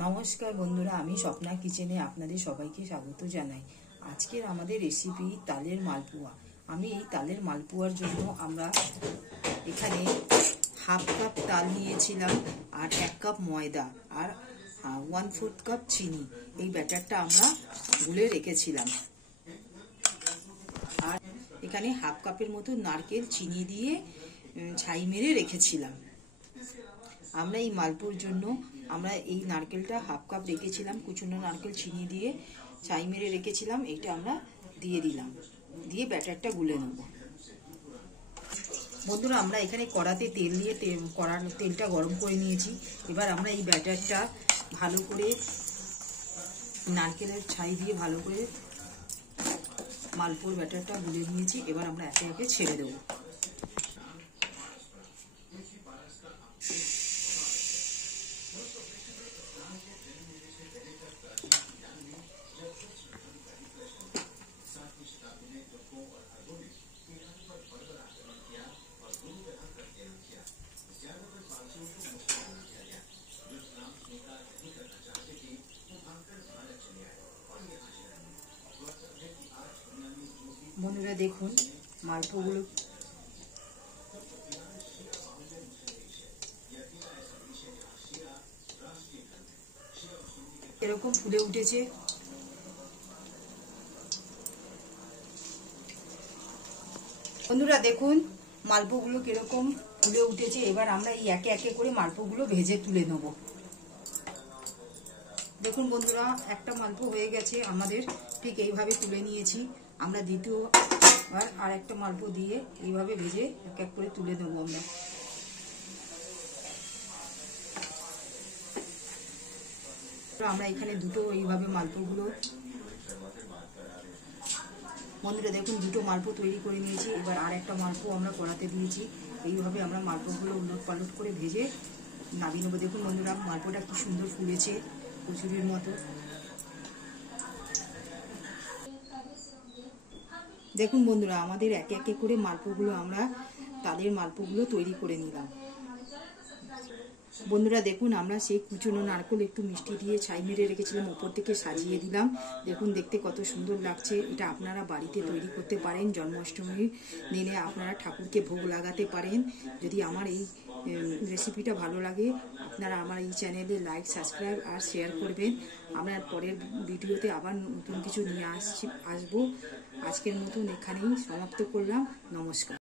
নমস্কার বন্ধুরা, আমি স্বপ্না কিচেনে আপনাদের সবাইকে স্বাগত জানাই। আজকের আমাদের রেসিপি তালের মালপোয়া। আমি এই তালের মালপোয়ার জন্য আমরা এখানে হাফ কাপ তাল নিয়েছিলাম আর 1 কাপ ময়দা আর 1/4 কাপ চিনি। এই ব্যাটারটা আমরা গুলে রেখেছিলাম। আর এখানে হাফ কাপের মতো নারকেল চিনি দিয়ে ছাই মেরে রেখেছিলাম। আমরা এই মালপোয়ার জন্য আমরা এই নারকেলটা হাফ কাপ রেখেছিলাম, কুচনো নারকেল চিনি দিয়ে ছাই মেরে রেখেছিলাম। এইটা আমরা দিয়ে দিলাম, দিয়ে ব্যাটারটা গুলে নেব। বন্ধুরা, আমরা এখানে কড়াতে তেল দিয়ে তেলটা গরম করে নিয়েছি। এবার আমরা এই ব্যাটারটা ভালো করে নারকেলের ছাই দিয়ে ভালো করে মালপোয়ার ব্যাটারটা গুলে নিয়েছি। এবার আমরা একে একে ছেড়ে দেবো। বন্ধুরা দেখুন, মালপোয়াগুলো এরকম ফুলে উঠেছে। বন্ধুরা দেখুন, মালপোয়াগুলো কিরকম ফুলে উঠেছে। এবার আমরা এই একে একে করে মালপোয়াগুলো ভেজে তুলে নেব। দেখুন বন্ধুরা, একটা মালপোয়া হয়ে গেছে আমাদের, ঠিক এইভাবে তুলে নিয়েছি। আমরা দ্বিতীয়বার আর একটা মালপোয়া দিয়ে এইভাবে ভেজে এক এক করে তুলে নেব। আমরা এখানে দুটো এইভাবে মালপোয়াগুলো, বন্ধুরা দেখুন, দুটো মালপোয়া তৈরি করে নিয়েছি। এবার আর একটা মালপোয়া আমরা কড়াতে দিয়েছি। এইভাবে আমরা মালপোয়াগুলো উলট পালট করে ভেজে নামিয়ে নেবো। দেখুন বন্ধুরা, মালপোয়াটা কি সুন্দর ফুলেছে, কচুরির মতো। দেখুন বন্ধুরা, আমাদের একে একে করে মালপোয়াগুলো আমরা তালের মালপোয়াগুলো তৈরি করে নিলাম। বন্ধুরা দেখুন, আমরা সেই কুচনো নারকেল একটু মিষ্টি দিয়ে ছাই মেরে রেখেছিলাম, উপর থেকে সাজিয়ে দিলাম। দেখুন দেখতে কত সুন্দর লাগছে। এটা আপনারা বাড়িতে তৈরি করতে পারেন। জন্মাষ্টমীর দিনে আপনারা ঠাকুরকে ভোগ লাগাতে পারেন। যদি আমার এই রেসিপিটা ভালো লাগে, আপনারা আমার এই চ্যানেলে লাইক, সাবস্ক্রাইব আর শেয়ার করবেন। আমরা পরের ভিডিওতে আবার নতুন কিছু নিয়ে আসবো। আজকের মতন এখানেই সমাপ্ত করলাম। নমস্কার।